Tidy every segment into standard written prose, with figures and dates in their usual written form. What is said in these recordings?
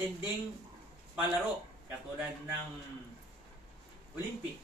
matinding palaro katulad ng Olympic.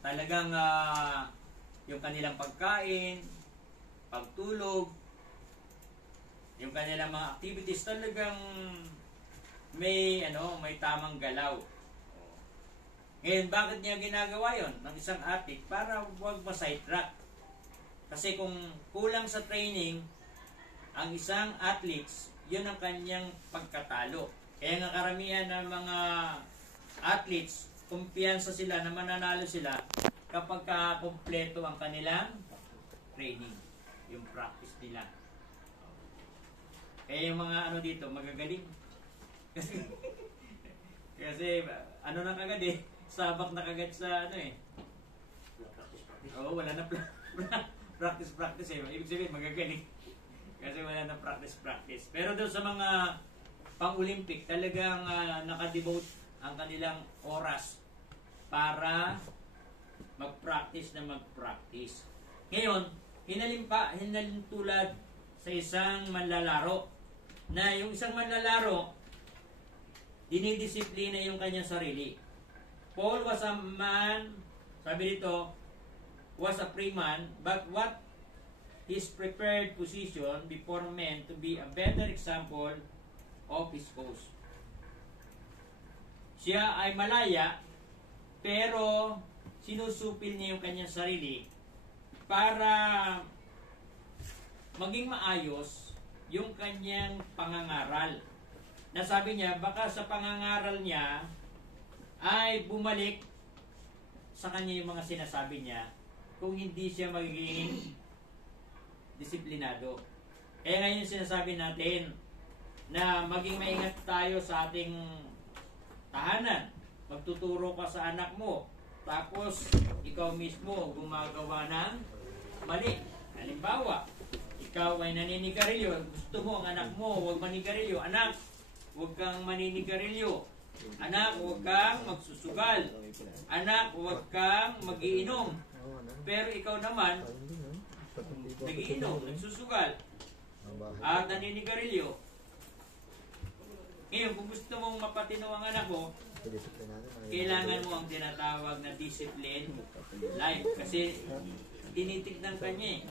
Talagang yung kanilang pagkain, pagtulog, yung kanilang mga activities talagang may tamang galaw. Ngayon, bakit niya ginagawa yon ng isang athlete? Para huwag ma-sidetrack. Kasi kung kulang sa training ang isang athletes, yun ang kanyang pagkatalo. Kaya nga karamihan ng mga athletes, kumpiyansa sila na mananalo sila kapag kumpleto ang kanilang training, yung practice nila. Kaya yung mga dito, magagaling. Kasi na kagad sabak na kagad sa Oo, wala na practice Ibig sabihin, magagaling. Kasi wala na practice. Pero doon sa mga pang-Olympic, talagang nakadevote ang kanilang oras para mag-practice. Ngayon, hinalin tulad sa isang manlalaro na yung isang manlalaro dinidisiplina yung kanyang sarili. Paul was a man, sabi dito, was a free man, but what his prepared position before men to be a better example of his cause. Siya ay malaya, pero sinusupil niya yung kanyang sarili para maging maayos yung kanyang pangangaral. Nasabi niya, baka sa pangangaral niya ay bumalik sa kanya yung mga sinasabi niya kung hindi siya magiging disiplinado. Kaya ngayon sinasabi natin na maging maingat tayo sa ating tahanan. Magtuturo ka sa anak mo, tapos ikaw mismo gumagawa ng mali. Halimbawa, ikaw ay naninigarilyo, gusto mo ang anak mo huwag manigarilyo. Anak, huwag kang maninigarilyo. Anak, huwag kang magsusugal. Anak, huwag kang magiinom. Pero ikaw naman, nagiinom, nagsusugal, at naninigarilyo. Ngayon, kung gusto mong mapatino ang anak mo, kailangan mo ang tinatawag na discipline life. Kasi tinitignan ka niya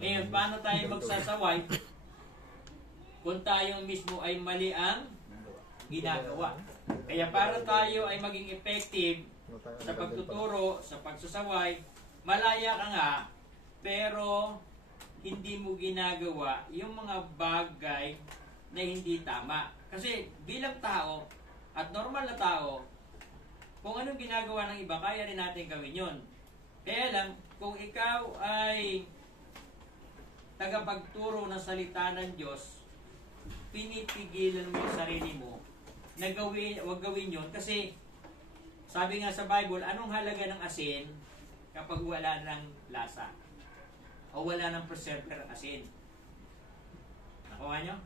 Ngayon, paano tayo magsasaway kung tayo mismo ay mali ang ginagawa? Kaya para tayo ay maging effective sa pagtuturo, sa pagsasaway, malaya ka nga, pero hindi mo ginagawa yung mga bagay na hindi tama. Kasi bilang tao, at normal na tao, kung anong ginagawa ng iba, kaya rin natin gawin yun. Kaya lang, kung ikaw ay tagapagturo ng salita ng Diyos, pinipigilan mo yung sarili mo na huwag gawin yun. Kasi, sabi nga sa Bible, anong halaga ng asin kapag wala ng lasa? O wala ng preserver ang asin? Nakuha nyo?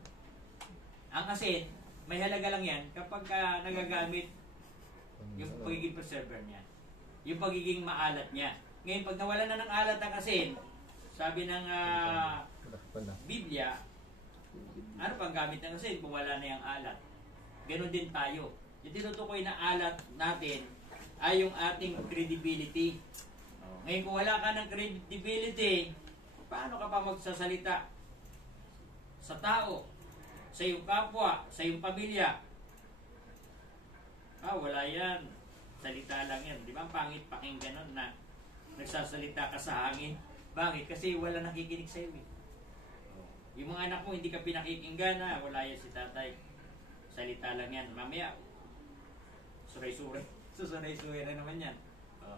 Ang asin, may halaga lang yan kapag nagagamit yung pagiging preserver niya. Yung pagiging maalat niya. Ngayon, pag nawala na ng alat ang asin, sabi ng Biblia, ano pang gamit ng asin kung wala na yung alat? Ganon din tayo. Yung tinutukoy na alat natin ay yung ating credibility. Ngayon, kung wala ka ng credibility, paano ka pa magsasalita sa tao, sa iyong kapwa, sa iyong pamilya? Wala yan. Salita lang yan. Di ba? Pangit pakinggan nun na nagsasalita ka sa hangin. Bakit? Kasi wala nakikinig sa iyo. Yung mga anak mo, hindi ka pinakikinggan. Wala yan si tatay. Salita lang yan. Mamaya, suray-suray. Susuray-suray na naman yan.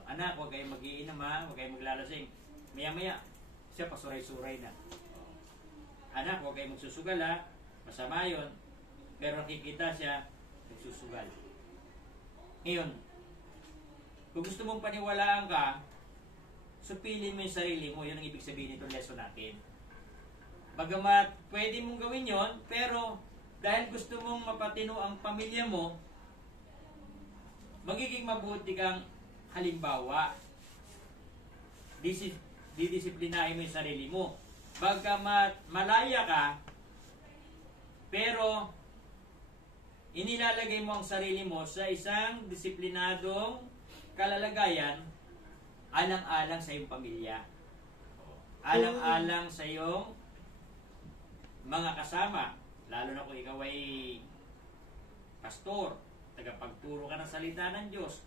Anak, huwag kayong mag-iinom huwag kayong maglalasing. Maya-maya, siya pasuray-suray na. Anak, huwag kayong magsusugal masama yun. Pero nakikita siya, nagsusugal. Ngayon, kung gusto mong paniwalaan ka, supilin mo yung sarili mo. Yun ang ibig sabihin nitong lesson natin. Bagamat pwede mong gawin yon, pero dahil gusto mong mapatino ang pamilya mo, magiging mabuti kang halimbawa. Didisiplinahin mo yung sarili mo. Bagamat malaya ka, pero inilalagay mo ang sarili mo sa isang disiplinadong kalalagayan, alang-alang sa iyong pamilya. Alang-alang sa iyong mga kasama. Lalo na kung ikaw ay pastor, tagapagturo ka ng salita ng Diyos.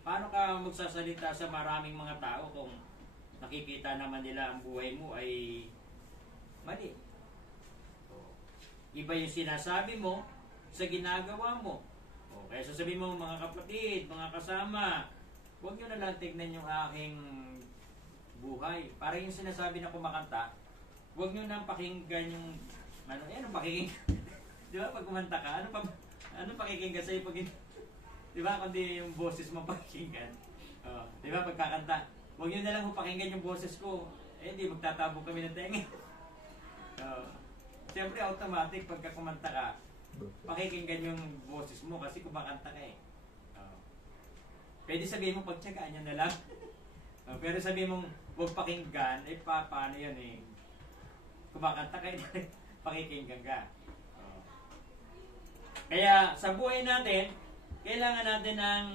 Paano ka magsasalita sa maraming mga tao kung nakikita naman nila ang buhay mo ay mali? Iba yung sinasabi mo sa ginagawa mo. Kaya sasabihin mo, mga kapatid, mga kasama, huwag nyo na lang tignan yung aking buhay. Para yung sinasabi na kumakanta, huwag nyo nang pakinggan yung, ano pakinggan? Di ba, pag kumanta ka, ano pakikinggan sa'yo pag, di ba, kundi yung boses mo pakinggan. Di ba, pagkakanta, huwag nyo na lang pakinggan yung boses ko. Di magtatabog kami ng tenga. Siyempre, automatic, pagka kumanta ka, pakikinggan yung boses mo kasi kumakanta ka eh. Pwede sabihin mo, pagtsagaan yan na lang. Pero sabihin mong, huwag pakinggan, paano yan eh. Kumakanta ka, pakikinggan ka. Kaya sa buhay natin, kailangan natin ng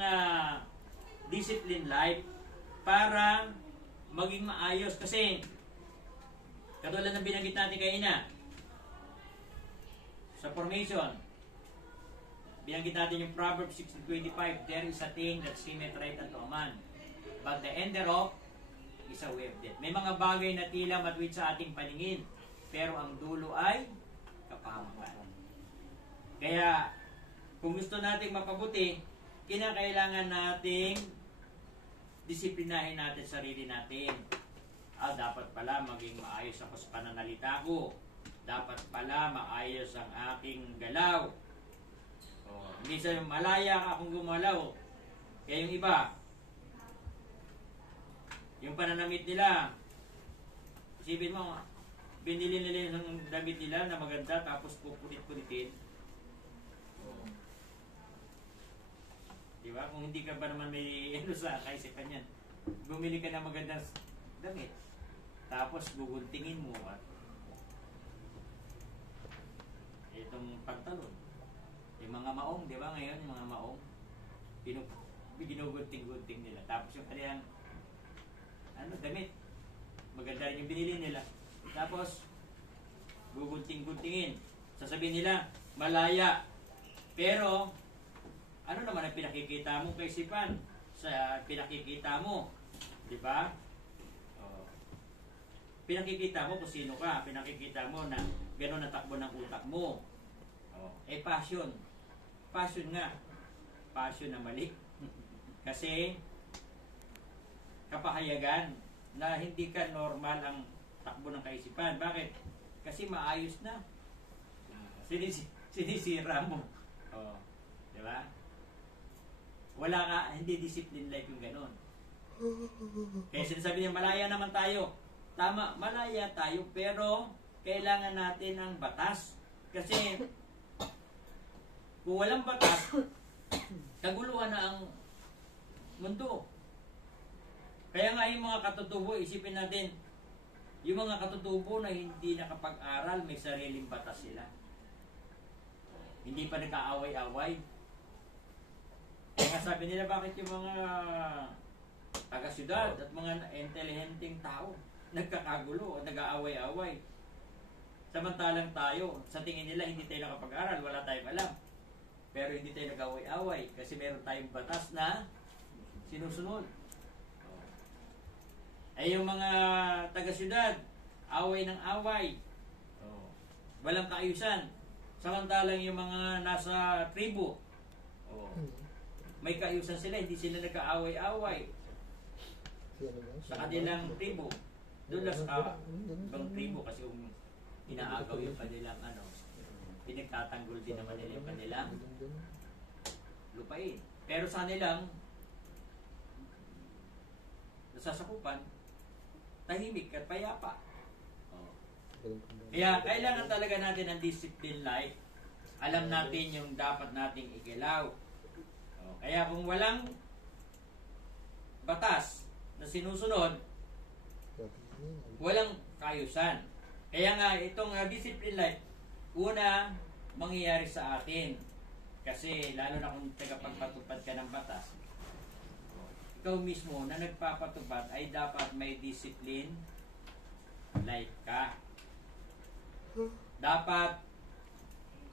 discipline life para maging maayos. Kasi, katulad ng binanggit natin kay Ina, sa formation, binanggit natin yung Proverbs 16:25, there is a thing that seemeth right unto a man, but the end thereof is a way of death. May mga bagay na tila matuwid sa ating paningin, pero ang dulo ay kapahamakan. Kaya, kung gusto nating mapabuti, kinakailangan nating disiplinahin natin sarili natin. Dapat pala maging maayos ako sa pananalita ko. Dapat pala maayos ang aking galaw. Hindi sa malaya ka kung gumalaw. Kaya yung iba, yung pananamit nila, isipin mo, binili nila yung damit nila na maganda tapos pupulit-pulitin. Diba? Kung hindi ka ba naman may sa kaisipan yan, bumili ka na magandang damit, tapos guguntingin mo at itong pantalon. Yung mga maong, di ba ngayon, yung mga maong, ginugunting-gunting nila. Tapos yung kanilang, damit, maganda rin yung binili nila. Tapos, gugunting-guntingin. Sasabihin nila, malaya. Pero, ano naman ang pinakikita mo kay Sipan? Sa pinakikita mo. Di ba? Pinakikita mo kung sino ka. Pinakikita mo na gano'n ang takbo ng utak mo. Passion. Passion nga. Passion na mali. Kasi, kapahayagan na hindi ka normal ang takbo ng kaisipan. Bakit? Kasi maayos na. Sinisira mo. Di ba? Wala ka, hindi discipline life yung gano'n. Kaya sinasabi niya, malaya naman tayo. Tama, malaya tayo, pero kailangan natin ng batas. Kasi, kung walang batas, kaguluhan na ang mundo. Kaya nga yung mga katutubo, isipin natin, yung mga katutubo na hindi nakapag-aral, may sariling batas sila. Hindi pa nagkaaway-away. Kaya nga sabi nila, bakit yung mga taga-syudad at mga intelihenteng tao nagkakagulo at nag-aaway-away? Samantalang tayo, sa tingin nila, hindi tayo nakapag-aral, wala tayong alam. Pero hindi tayo nag-away-away kasi meron tayong batas na sinusunod. Yung mga taga-syudad, away ng away. Walang kaayusan. Samantalang yung mga nasa tribo, may kaayusan sila, hindi sila nagka-away-away sa kanilang tribo. Doon lang sa ibang tribo kasi kung inaagaw yung kanilang pinagtatanggol din naman nila yung kanilang lupain. Pero sa kanilang nasasakupan, tahimik at payapa. Kaya kailangan talaga natin ang discipline life. Alam natin yung dapat nating igalaw. Kaya kung walang batas na sinusunod, walang kaayusan. Kaya nga itong discipline life, una, mangyayari sa atin. Kasi lalo na kung tagapagpatupad ka ng batas, ikaw mismo na nagpapatupad ay dapat may discipline like ka. Dapat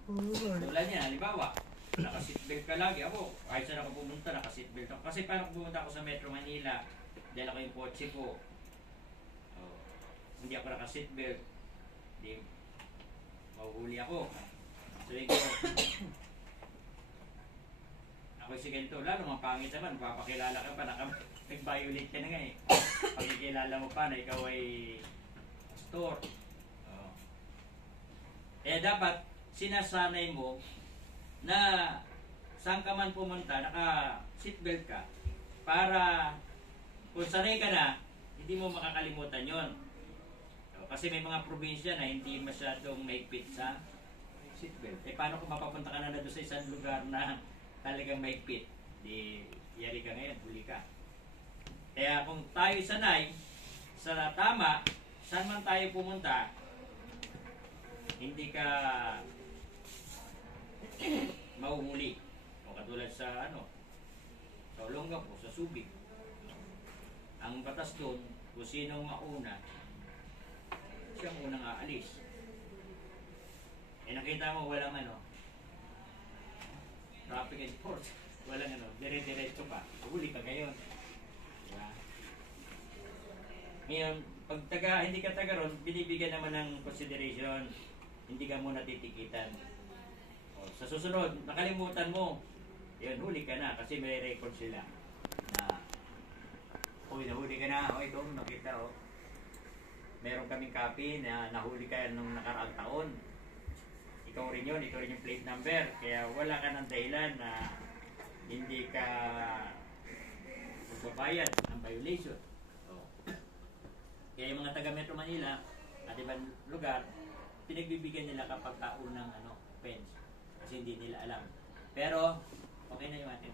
tulad niya, halimbawa, naka-seatbelt ka lagi. Ako, kahit saan ako pumunta, naka-seatbelt ako. Kasi parang pumunta ako sa Metro Manila, dahil ako yung kotse ko. Oh, hindi ako naka-seatbelt, hindi mahuhuli ako. Sabi ko, ako si ganito, lalo mga pangit naman, papakilala ka pa, nag-violate ka na nga eh. Pagkikilala mo pa na ikaw ay pastor. Oh. Eh dapat, sinasanay mo na saan ka man pumunta, naka-seatbelt ka para kung sanay ka na, hindi mo makakalimutan yon. So, kasi may mga probinsya na hindi masyadong maigpit sa seatbelt. Eh paano kung mapapunta ka na doon sa isang lugar na talagang maigpit? Di yari ka ngayon, huli ka. Kaya kung tayo sanay sa tama, saan man tayo pumunta, hindi ka mahuhuli. O katulad sa sa Olongapo, sa Subic. Ang batas doon, kung sinong mauna, siyang unang aalis. Eh nakita mo walang traffic enforcement. Walang dire-diretso pa. Huli ka ngayon. Diba? Ngayon, pag hindi ka taga ron, binibigyan naman ng consideration. Hindi ka muna titikitan. O, sa susunod, nakalimutan mo, yun, huli ka na kasi may record sila na nahuli ka na, ito, nakita meron kaming copy na nahuli ka nung nakaraang taon. Ikaw rin yung plate number, kaya wala ka ng dahilan na hindi ka magbabayad ng violation. Kaya yung mga taga Metro Manila at ibang lugar, pinagbibigyan nila kapag kaunang offense kasi hindi nila alam. Pero okay na yung atin.